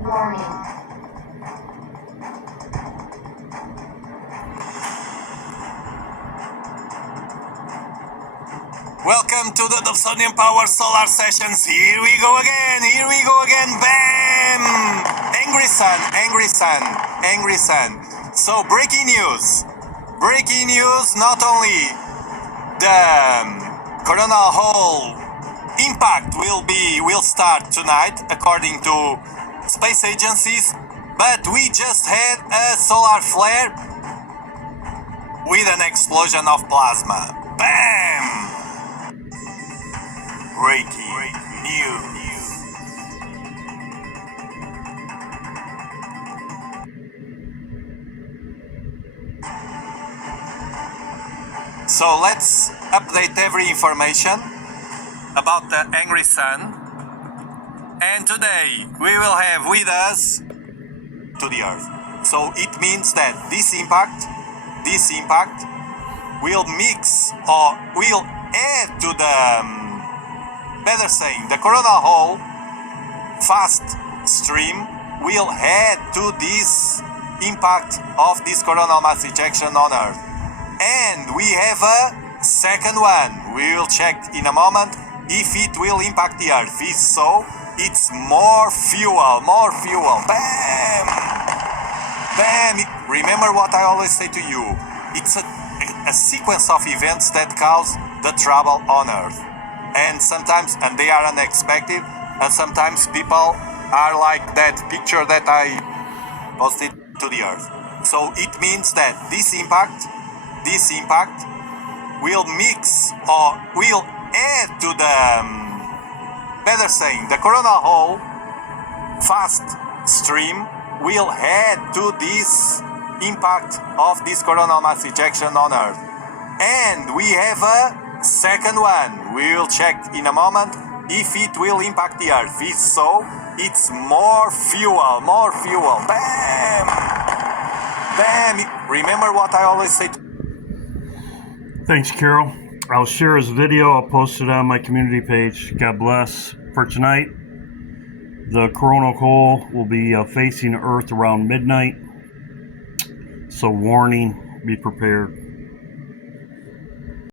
Warning. Welcome to the Dobsonian Power Solar Sessions. Here we go again, bam! Angry sun, angry sun, angry sun. So breaking news, not only the coronal hole impact will start tonight according to space agencies, but we just had a solar flare with an explosion of plasma. Bam! Breaking news. So let's update every information about the angry sun. And today we will have with us to the Earth. So it means that this impact will mix or will add to the better saying, the coronal hole fast stream will add to this impact of this coronal mass ejection on Earth. And we have a second one. We will check in a moment if it will impact the Earth. If so, it's more fuel. Bam! Bam! Remember what I always say to you. It's a sequence of events that cause the trouble on Earth. And sometimes, and they are unexpected, and sometimes people are like that picture that I posted to the Earth. So it means that this impact will mix or will add to the, better saying, the coronal hole fast stream will add to this impact of this coronal mass ejection on Earth. And we have a second one. We'll check in a moment if it will impact the Earth. If so, it's more fuel. Bam! Bam! Remember what I always say. Thanks, Carol. I'll share his video. I'll post it on my community page. God bless. For tonight, the coronal hole will be facing Earth around midnight. So warning, be prepared.